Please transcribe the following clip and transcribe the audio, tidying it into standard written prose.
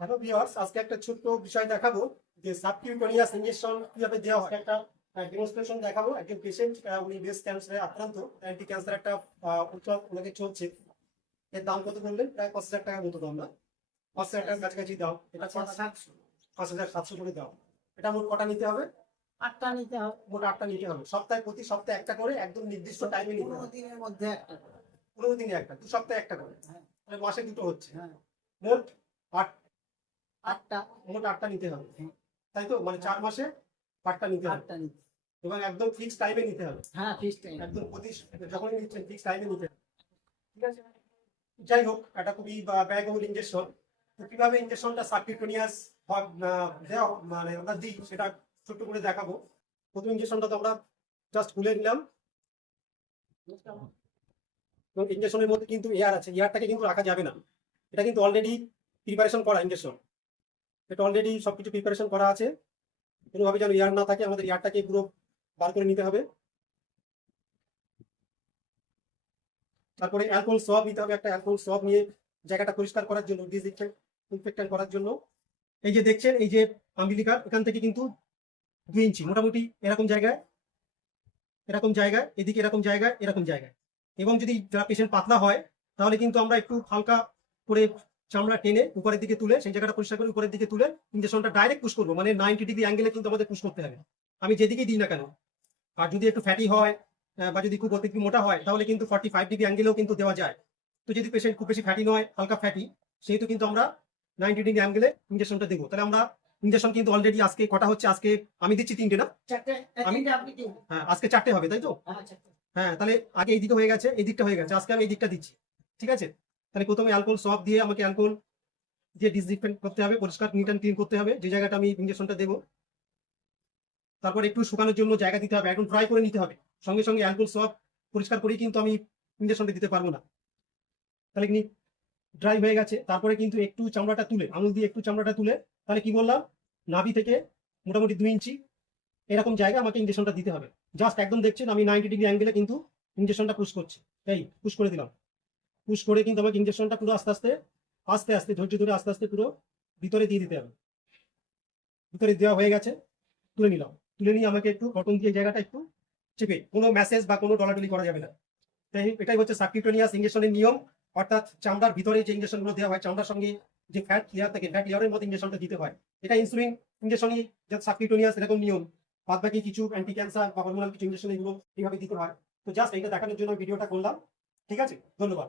Hello viewers, আজকে একটা ছোট্ট বিষয় দেখাবো যে সাবকিউটেনিয়াস ইনজেকশন কিভাবে দেওয়া হয়। একটা ডেমনস্ট্রেশন দেখাবো। একজন পেশেন্ট, উনি ব্রেস্ট ক্যান্সারে আক্রান্ত, অ্যান্টি ক্যান্সার একটা ওষুধ ওনাকে চলছে। এর দাম কত বললেন? প্রায় ৫০০০ টাকার মতো দাম, না? ৫০০০ টাকার কাছাকাছি দাও। এটা ৫৭০০ করে দাও। এটা মোট কটা নিতে হবে? ৮টা নিতে হবে। মোট ৮টা নিতে হবে। প্রতি সপ্তাহে একটা করে, একদম নির্দিষ্ট টাইমে নিতে ১৫ হবে। দিনের মধ্যে একটা করে। ১৫ দিনে একটা, ২ সপ্তাহে একটা করে, হ্যাঁ, তাহলে মাসে দুটো হচ্ছে। হ্যাঁ। মোট ৮ ৮টা। মোট ৮টা নিতে হবে, হ্যাঁ, তাই তো? মানে ৪ মাসে ৮টা নিতে হবে ৮টা নিতে। এবং একদম ফিক্স টাইমে নিতে হবে। হ্যাঁ, ফিক্স টাইম। একদম যখনই নিচ্ছেন ফিক্স টাইমে নিতে হবে, ঠিক আছে? যাই হোক, এটা খুবই ব্যয়বহুল ইনজেকশন। তো কিভাবে ইনজেকশনটা সাবকিউটেনিয়াস দেওয়া মানে আমরা দিই, সেটা ছোট্ট করে দেখাবো। প্রথম ইনজেকশনটা তো আমরা জাস্ট খুলে নিলাম। এবং ইনজেকশনের মধ্যে কিন্তু এয়ার আছে, এয়ারটাকে কিন্তু রাখা যাবে না। এটা কিন্তু অলরেডি প্রিপারেশন করা ইনজেকশন। এটা অলরেডি সবকিছু প্রিপারেশন করা আছে। কোনোভাবে যেন এয়ার না থাকে, আমাদের এয়ারটাকে পুরো বার করে নিতে হবে। তারপরে অ্যালকোহল সোয়াব নিতে হবে, একটা অ্যালকোহল সোয়াব নিয়ে জায়গাটা পরিষ্কার করার জন্য, ডিসইনফেক্টেন্ট করার জন্য। এই যে দেখছেন, এই যে আম্বিলিকার এখান থেকে কিন্তু 2 ইঞ্চি মোটামুটি এরকম জায়গায়, এদিকে এরকম জায়গায়, এরকম জায়গায়। এবং যদি যারা পেশেন্ট পাতলা হয়, তাহলে কিন্তু আমরা একটু হালকা করে চামড়া টেনে উপরের দিকে তুলে, সেই জায়গাটা পরিষ্কার করে উপরের দিকে তুলে ইনজেকশনটা ডাইরেক্ট পুশ করবো। মানে 90 ডিগ্রি অ্যাঙ্গেলে কিন্তু আমাদের পুশ করতে হবে, আমি যেদিকেই দিই না কেন। আর যদি একটু ফ্যাটি হয় বা যদি খুব অতিরিক্ত মোটা হয়, তাহলে কিন্তু 45 ডিগ্রি অ্যাঙ্গেলেও কিন্তু দেওয়া যায়। তো যদি পেশেন্ট খুব বেশি ফ্যাটি নয়, হালকা ফ্যাটি, সেহেতু কিন্তু আমরা 90 ডিগ্রি অ্যাঙ্গেলে ইনজেকশনটা দেবো। তাহলে আমরা ইনজেকশন কিন্তু অলরেডি আজকে কটা হচ্ছে? আজকে আমি দিচ্ছি 3টে, না? ৪টে। আপনি দিন। হ্যাঁ, আজকে 4টে হবে, তাই তো? হ্যাঁ, ৪টে। হ্যাঁ, তাহলে আগে এই দিকে হয়ে গেছে, এই দিকটা হয়ে গেছে, আজকে আমি এই দিকটা দিচ্ছি। ঠিক আছে? তাহলে প্রথমে অ্যালকোহল সোয়াব দিয়ে আমাকে অ্যালকোহল দিয়ে ডিসইনফেক্ট করতে হবে, পরিষ্কার নিট অ্যান্ড ক্লিন করতে হবে যে জায়গাটা আমি ইনজেকশনটা দেবো। তারপর একটু শুকানোর জন্য জায়গা দিতে হবে, একদম ড্রাই করে নিতে হবে। সঙ্গে সঙ্গে অ্যালকোহল সোয়াব পরিষ্কার করেই কিন্তু আমি ইনজেকশনটা দিতে পারবো না। তাহলে কি ড্রাই হয়ে গেছে। তারপরে কিন্তু একটু চামড়াটা তুলে, আঙুল দিয়ে একটু চামড়াটা তুলে, তাহলে কি বললাম, নাভি থেকে মোটামুটি 2 ইঞ্চি এরকম জায়গা আমাকে ইনজেকশনটা দিতে হবে। জাস্ট একদম দেখছেন আমি 90 ডিগ্রি অ্যাঙ্গেলে কিন্তু ইনজেকশনটা পুশ করছি। এই পুশ করে দিলাম। পুশ করে কিন্তু আমাকে ইনজেকশনটা পুরো আস্তে আস্তে আস্তে আস্তে ধৈর্য ধরে আস্তে আস্তে পুরো ভিতরে দিয়ে দিতে হবে। ভিতরে দেওয়া হয়ে গেছে, তুলে নিলাম। তুলে নিয়ে আমাকে একটু কটন দিয়ে জায়গাটা একটু চেপে, কোনো ম্যাসেজ বা কোনো ডলাডলি করা যাবে না। তাই এটাই হচ্ছে সাবকিউটেনিয়াস ইনজেকশনের নিয়ম। অর্থাৎ চামড়ার ভিতরে যে ইনজেকশনগুলো দেওয়া হয়, চামড়ার সঙ্গে যে ফ্যাট লেয়ার থাকে, ফ্যাট লেয়ারের মধ্যে ইনজেকশনটা দিতে হয়। এটা ইনসুলিন ইনজেকশনই সাবকিউটেনিয়াস এরকম নিয়ম। বাদ বাকি কিছু অ্যান্টি ক্যান্সার বা হরমোনাল কিছু ইনজেকশন, এগুলো এইভাবে দিতে হয়। তো জাস্ট এইটা দেখানোর জন্য ভিডিওটা করলাম। ঠিক আছে, ধন্যবাদ।